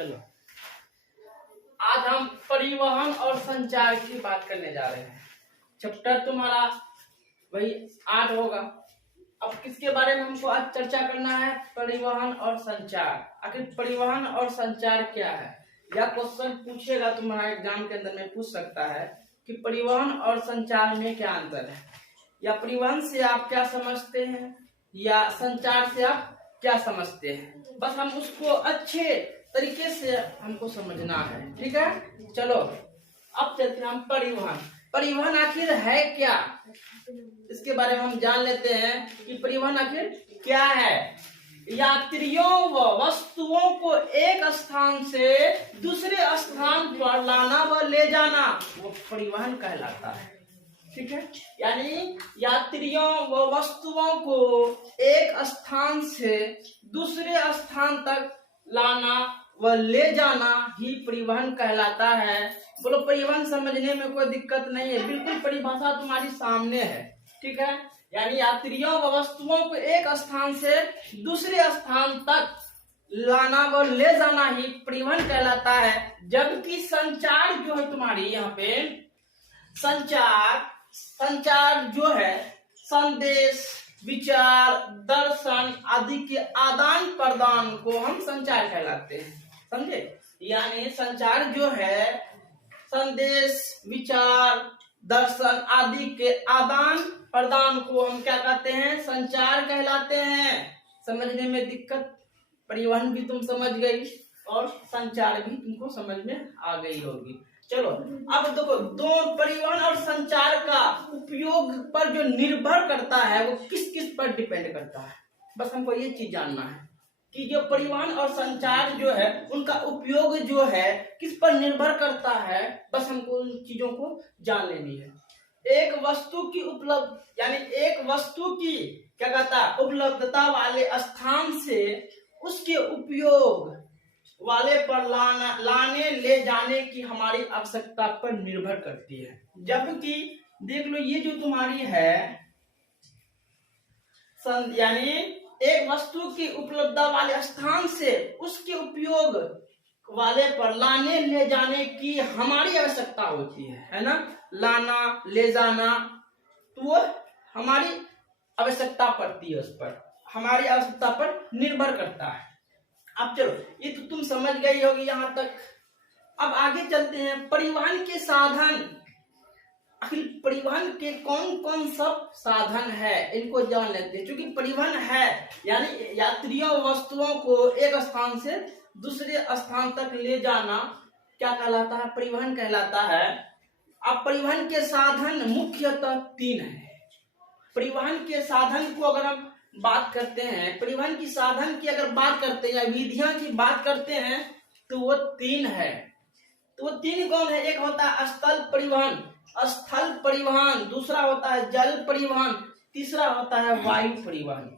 चलो, आज हम परिवहन और संचार की बात करने जा रहे हैं। चैप्टर तुम्हारा वही 8 होगा। अब किसके बारे में हमको आज चर्चा करना है? परिवहन और संचार। आखिर परिवहन और संचार क्या है? यह क्वेश्चन पूछेगा तुम्हारा एग्जाम के अंदर में, पूछ सकता है कि परिवहन और संचार में क्या अंतर है, या परिवहन से आप क्या समझते हैं, या संचार से आप क्या समझते हैं। बस हम उसको अच्छे तरीके से हमको समझना है, ठीक है। चलो अब चलते हैं हम परिवहन। परिवहन आखिर है क्या, इसके बारे में हम जान लेते हैं कि परिवहन आखिर क्या है। यात्रियों व वस्तुओं को एक स्थान से दूसरे स्थान पर लाना व ले जाना वो परिवहन कहलाता है, ठीक है। यानी यात्रियों व वस्तुओं को एक स्थान से दूसरे स्थान तक लाना व ले जाना ही परिवहन कहलाता है। बोलो, परिवहन समझने में कोई दिक्कत नहीं है, बिल्कुल परिभाषा तुम्हारी सामने है, ठीक है। यानी यात्रियों व वस्तुओं को एक स्थान से दूसरे स्थान तक लाना व ले जाना ही परिवहन कहलाता है। जबकि संचार जो है तुम्हारी यहाँ पे, संचार जो है संदेश, विचार, दर्शन आदि के आदान प्रदान को हम संचार कहलाते हैं, समझे। यानी संचार जो है संदेश, विचार, दर्शन आदि के आदान प्रदान को हम क्या कहते हैं? संचार कहलाते हैं। समझने में दिक्कत? परिवहन भी तुम समझ गई और संचार भी तुमको समझ में आ गई होगी। चलो अब देखो, दो परिवहन और संचार का उपयोग पर जो निर्भर करता है वो किस किस पर डिपेंड करता है। बस हमको ये चीज जानना है कि जो परिवहन और संचार जो है उनका उपयोग जो है किस पर निर्भर करता है। बस हमको उन चीजों को जान लेनी है। एक वस्तु की एक वस्तु की क्या कहता है, उपलब्धता वाले स्थान से उसके उपयोग वाले पर लाने ले जाने की हमारी आवश्यकता पर निर्भर करती है। जबकि देख लो, ये जो तुम्हारी है यानी एक वस्तु की उपलब्धता वाले स्थान से उसके उपयोग वाले पर लाने ले जाने की हमारी आवश्यकता होती है ना। लाना ले जाना तो वो हमारी आवश्यकता पड़ती है, उस पर हमारी आवश्यकता पर निर्भर करता है। अब चलो, ये तो तुम समझ गई होगी यहाँ तक। अब आगे चलते हैं। परिवहन के साधन, आखिर परिवहन के कौन कौन सब साधन है इनको जान लेते हैं। क्योंकि परिवहन है यानी यात्रियों वस्तुओं को एक स्थान से दूसरे स्थान तक ले जाना क्या कहलाता है? परिवहन कहलाता है। अब परिवहन के साधन मुख्यतः 3 है। परिवहन के साधन को अगर हम बात करते हैं, परिवहन की साधन की अगर बात करते हैं या विधियां की बात करते हैं तो वो 3 है। तो वो 3 कौन है? एक होता है स्थल परिवहन, दूसरा होता है जल परिवहन, तीसरा होता है वायु परिवहन।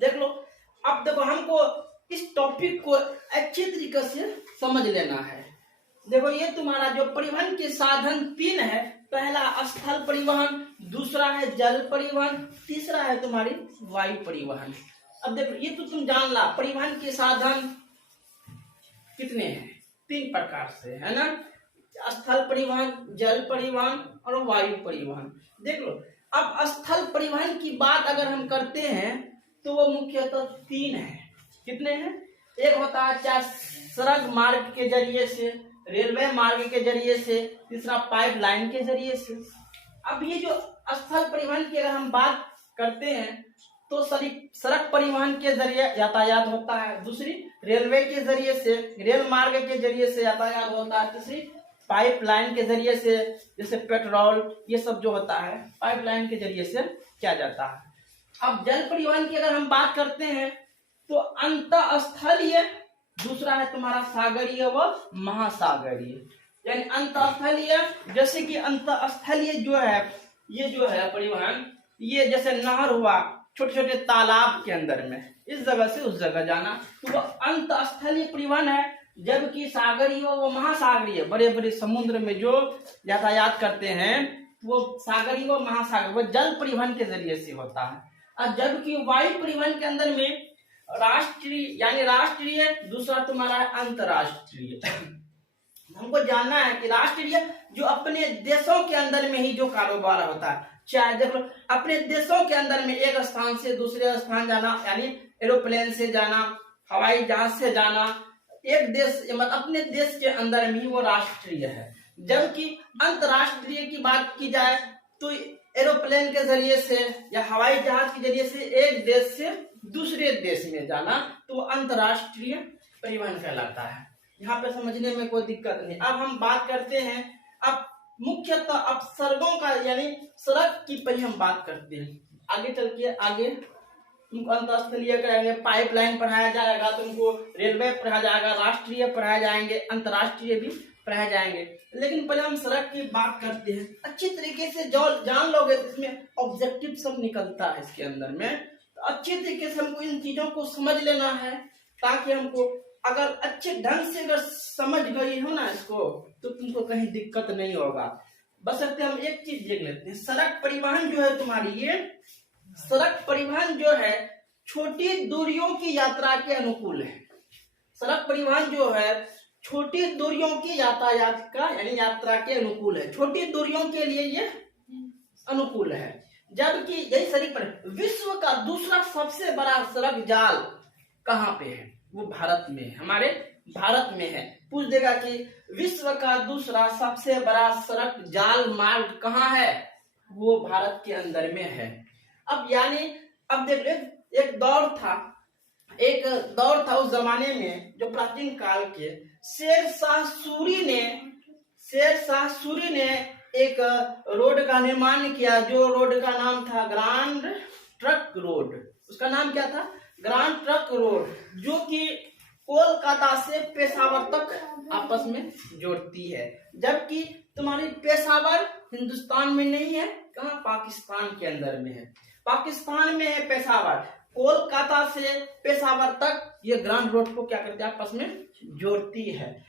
देख लो, अब देखो हमको इस टॉपिक को अच्छे तरीके से समझ लेना है। देखो, ये तुम्हारा जो परिवहन के साधन 3 है, पहला स्थल परिवहन, दूसरा है जल परिवहन, तीसरा है तुम्हारी वायु परिवहन। अब देखो, ये तो तुम जान ला परिवहन के साधन कितने हैं, 3 प्रकार से, है ना। स्थल परिवहन, जल परिवहन और वायु परिवहन। देख लो, अब स्थल परिवहन की बात अगर हम करते हैं तो वो मुख्यतः 3 है। कितने हैं? एक होता है चाहे सड़क मार्ग के जरिए से, रेलवे मार्ग के जरिए से, तीसरा पाइपलाइन के जरिए से। अब ये जो स्थल परिवहन की अगर हम बात करते हैं तो सड़क परिवहन के जरिए यातायात होता है, दूसरी रेलवे के जरिए से, रेल मार्ग के जरिए से यातायात होता है, तीसरी पाइपलाइन के जरिए से, जैसे पेट्रोल ये सब जो होता है पाइपलाइन के जरिए से किया जाता है। अब जल परिवहन की अगर हम बात करते हैं तो अंतःस्थलीय, दूसरा है तुम्हारा सागरीय व महासागरीय। यानी अंतःस्थलीय, जैसे कि अंतःस्थलीय जो है ये जो है परिवहन, ये जैसे नहर हुआ, छोटे छोटे तालाब के अंदर में इस जगह से उस जगह जाना, तो वो अंतःस्थलीय परिवहन है। जबकि सागरीय व महासागरीय, बड़े बड़े समुद्र में जो यातायात करते हैं वो सागरीय व महासागरीय वो जल परिवहन के जरिए से होता है। और जबकि वायु परिवहन के अंदर में राष्ट्रीय यानी राष्ट्रीय, दूसरा तुम्हारा है अंतर्राष्ट्रीय। हमको जानना है कि राष्ट्रीय जो अपने देशों के अंदर में ही जो कारोबार होता है, चाहे देखो अपने देशों के अंदर में एक स्थान से दूसरे स्थान जाना, यानी एरोप्लेन से जाना, हवाई जहाज से जाना, एक देश मतलब अपने देश के अंदर में ही वो राष्ट्रीय है। जबकि अंतर्राष्ट्रीय की बात की जाए तो एरोप्लेन के जरिए से या हवाई जहाज के जरिए से एक देश से दूसरे देश में जाना तो अंतर्राष्ट्रीय परिवहन कहलाता है। यहाँ पे समझने में कोई दिक्कत नहीं। अब हम बात करते हैं अब मुख्यतः अब सड़कों का यानी सड़क की पहले हम बात करते हैं। आगे चल के आगे तुमको अंतरस्थलीय करेंगे, पाइपलाइन पढ़ाया जाएगा, तुमको रेलवे पढ़ाया जाएगा, राष्ट्रीय पढ़ाए जाएंगे, अंतर्राष्ट्रीय भी पढ़ाए जाएंगे। लेकिन पहले हम सड़क की बात करते हैं। अच्छी तरीके से जो जान लोगे तो इसमें ऑब्जेक्टिव सब निकलता है इसके अंदर में, तो अच्छी तरीके से हमको इन चीजों को समझ लेना है ताकि हमको अगर अच्छे ढंग से अगर समझ गई हो ना इसको तो तुमको कहीं दिक्कत नहीं होगा। बस हम एक चीज देख लेते हैं, सड़क परिवहन जो है तुम्हारी, ये सड़क परिवहन जो है छोटी दूरियों की यात्रा के अनुकूल है। सड़क परिवहन जो है छोटी दूरियों की यातायात का यानी यात्रा के अनुकूल है, छोटी दूरियों के लिए ये अनुकूल है। जबकि यही सड़क पर विश्व का दूसरा सबसे बड़ा सड़क जाल कहाँ पे है? वो भारत में है, हमारे भारत में है। पूछ देगा कि विश्व का दूसरा सबसे बड़ा सड़क जाल मार्ग कहाँ है? वो भारत के अंदर में है। अब यानी अब देख ले एक दौर था उस जमाने में जो प्राचीन काल के शेरशाह सूरी ने एक रोड का निर्माण किया, जो रोड का नाम था ग्रांड ट्रक रोड। उसका नाम क्या था? ग्रांड ट्रक रोड, जो कि कोलकाता से पेशावर तक आपस में जोड़ती है। जबकि तुम्हारी पेशावर हिंदुस्तान में नहीं है, कहाँ? पाकिस्तान के अंदर में है, पाकिस्तान में है पेशावर। कोलकाता से पेशावर तक ये ग्रांड रोड को क्या करते हैं? आपस में जोड़ती है।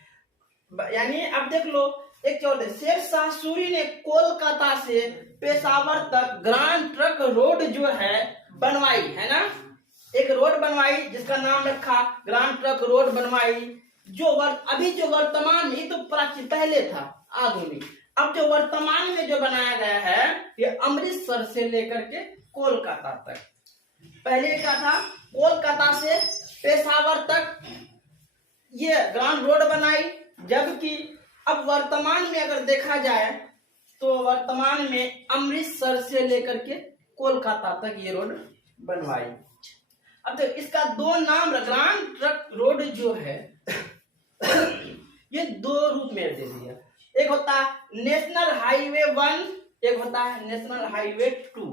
यानी अब देख लो एक क्या होता है, शेरशाह सूरी ने कोलकाता से पेशावर तक ग्रांड ट्रक रोड जो है बनवाई है ना, एक रोड बनवाई जिसका नाम रखा ग्रांड ट्रक रोड बनवाई। जो अभी जो वर्तमान में, ये तो प्राचीन पहले था आधुनिक, अब जो वर्तमान में जो बनाया गया है ये अमृतसर से लेकर के कोलकाता तक। पहले क्या था? कोलकाता से पेशावर तक ये ग्रांड रोड बनाई। जबकि अब वर्तमान में अगर देखा जाए तो वर्तमान में अमृतसर से लेकर के कोलकाता तक ये रोड बनवाई। अब तो इसका दो नाम, ग्रांड ट्रक रोड जो है ये दो रूप में दे दिया। एक होता है नेशनल हाईवे 1, एक होता है नेशनल हाईवे 2।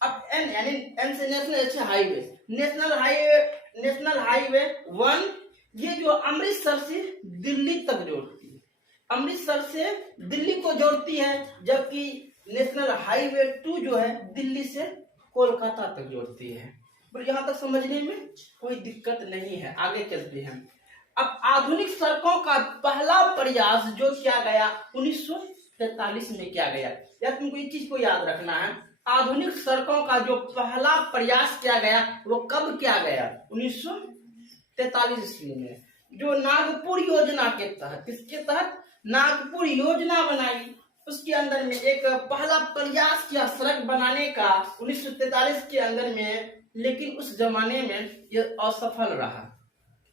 अब एन यानी एन से नेशनल हाईवे, नेशनल हाईवे 1 ये जो अमृतसर से दिल्ली तक जोड़ती है, अमृतसर से दिल्ली को जोड़ती है। जबकि नेशनल हाईवे 2 जो है दिल्ली से कोलकाता तक जोड़ती है। पर यहाँ तक समझने में कोई दिक्कत नहीं है। आगे चलते हैं। अब आधुनिक सड़कों का पहला प्रयास जो किया गया 1943 में किया गया। या तुमको इस चीज को याद रखना है, आधुनिक सड़कों का जो पहला प्रयास किया गया वो कब किया गया? 1943 ईस्वी में, जो नागपुर योजना के तहत, इसके तहत नागपुर योजना बनाई, उसके अंदर में एक पहला प्रयास किया सड़क बनाने का 1943 के अंदर में। लेकिन उस जमाने में ये असफल रहा।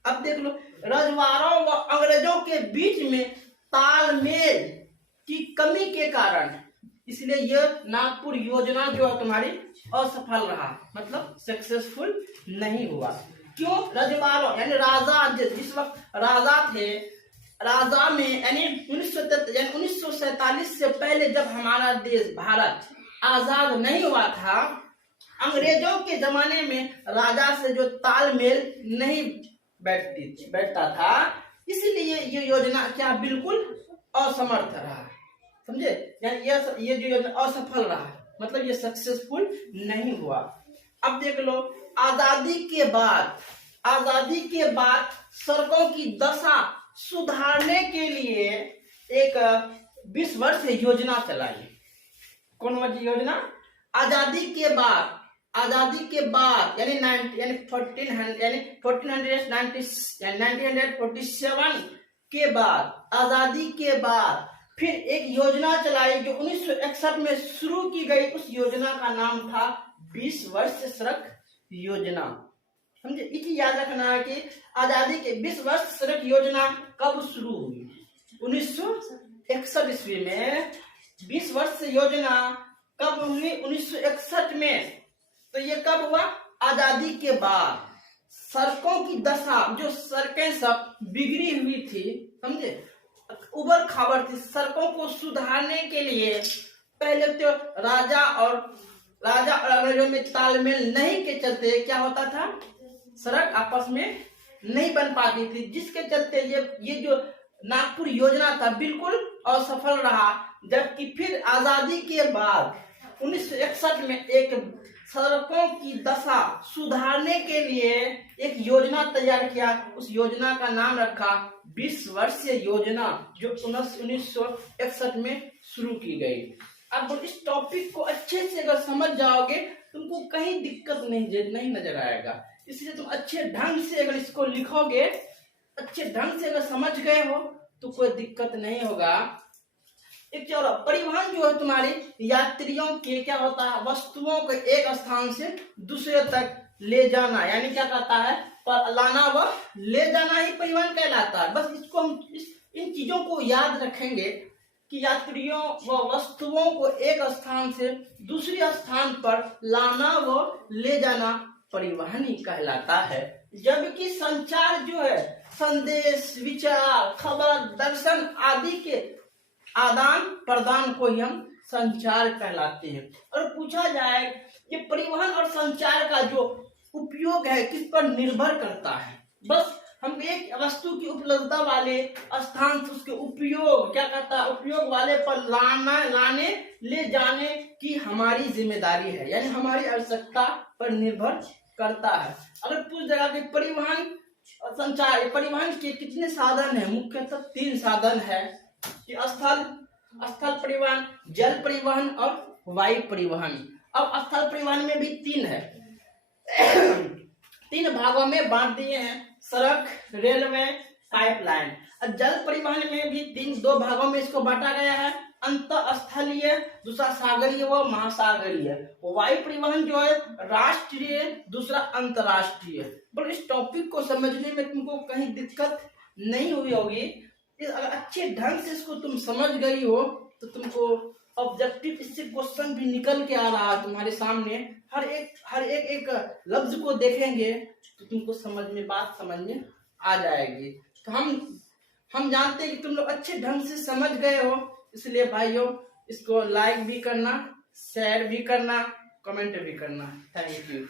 अब देख लो, रजवाड़ों व अंग्रेजों के बीच में तालमेल की कमी के कारण इसलिए यह नागपुर योजना जो है तुम्हारी असफल रहा, मतलब सक्सेसफुल नहीं हुआ। क्यों? रजवाड़ों यानी राजा, जिस वक्त राजा थे, राजा में यानी 1947 से पहले जब हमारा देश भारत आजाद नहीं हुआ था, अंग्रेजों के जमाने में राजा से जो तालमेल नहीं बैठता था, इसलिए ये योजना क्या बिल्कुल असमर्थ रहा। समझे? यानी ये जो योजना असफल रहा, मतलब ये सक्सेसफुल नहीं हुआ। अब देख लो, आजादी के बाद सड़कों की दशा सुधारने के लिए एक 20 वर्ष योजना चलाई। कौन सी योजना? आजादी के बाद यानी 1947 के बाद, आजादी के बाद फिर एक योजना चलाई जो 1961 में शुरू की गई। उस योजना का नाम था 20 वर्ष सड़क योजना। समझे, इसे याद रखना है कि आजादी के 20 वर्ष सड़क योजना कब शुरू हुई? 1961 ईस्वी में 20 वर्ष योजना कब हुई? 1961 में। तो ये कब हुआ? आजादी के बाद। सड़कों की दशा, जो सड़कें सब बिगड़ी हुई थी, समझे, उबड़ खाबड़ थी, सड़कों को सुधारने के लिए पहले तो राजा और अंग्रेजों में तालमेल नहीं के चलते क्या होता था, सड़क आपस में नहीं बन पाती थी, जिसके चलते ये जो नागपुर योजना था बिल्कुल असफल रहा। जबकि फिर आजादी के बाद 1961 में एक सड़कों की दशा सुधारने के लिए एक योजना तैयार किया। उस योजना का नाम रखा 20 वर्षीय योजना, जो 1961 में शुरू की गई। अब इस टॉपिक को अच्छे से अगर समझ जाओगे तुमको कहीं दिक्कत नहीं नजर आएगा। इसलिए तुम अच्छे ढंग से अगर इसको लिखोगे, अच्छे ढंग से अगर समझ गए हो तो कोई दिक्कत नहीं होगा। एक चलो, परिवहन जो है तुम्हारे यात्रियों के क्या होता है, वस्तुओं को एक स्थान से दूसरे तक ले जाना, यानी क्या कहता है, पर लाना व ले जाना ही परिवहन कहलाता है। बस इसको हम इन चीजों को याद रखेंगे कि यात्रियों व वस्तुओं को एक स्थान से दूसरे स्थान पर लाना व ले जाना परिवहन ही कहलाता है। जबकि संचार जो है संदेश, विचार, खबर, दर्शन आदि के आदान प्रदान को ही हम संचार कहलाते हैं। और पूछा जाए कि परिवहन और संचार का जो उपयोग है किस पर निर्भर करता है, बस हम एक वस्तु की उपलब्धता वाले स्थान से उसके उपयोग क्या कहता है, उपयोग वाले पर लाने ले जाने की हमारी जिम्मेदारी है, यानी हमारी आवश्यकता पर निर्भर करता है। अगर पूछ जाएगा कि परिवहन और संचार, परिवहन के कितने साधन है, मुख्यतः 3 साधन है कि स्थल परिवहन, जल परिवहन और वायु परिवहन। अब स्थल परिवहन में भी 3 है, 3 भागों में बांट दिए हैं, सड़क, रेलवे, पाइपलाइन। और जल परिवहन में भी 2 भागों में इसको बांटा गया है, अंतःस्थलीय, दूसरा सागरीय व महासागरीय। वायु परिवहन जो है राष्ट्रीय, दूसरा अंतरराष्ट्रीय। पर इस टॉपिक को समझने में तुमको कहीं दिक्कत नहीं हुई होगी। अगर अच्छे ढंग से इसको तुम समझ गई हो तो तुमको ऑब्जेक्टिव इससे क्वेश्चन भी निकल के आ रहा है तुम्हारे सामने। हर एक लफ्ज को देखेंगे तो तुमको बात समझ में आ जाएगी। तो हम जानते हैं कि तुम लोग अच्छे ढंग से समझ गए हो, इसलिए भाइयों इसको लाइक भी करना, शेयर भी करना, कमेंट भी करना। Thank you.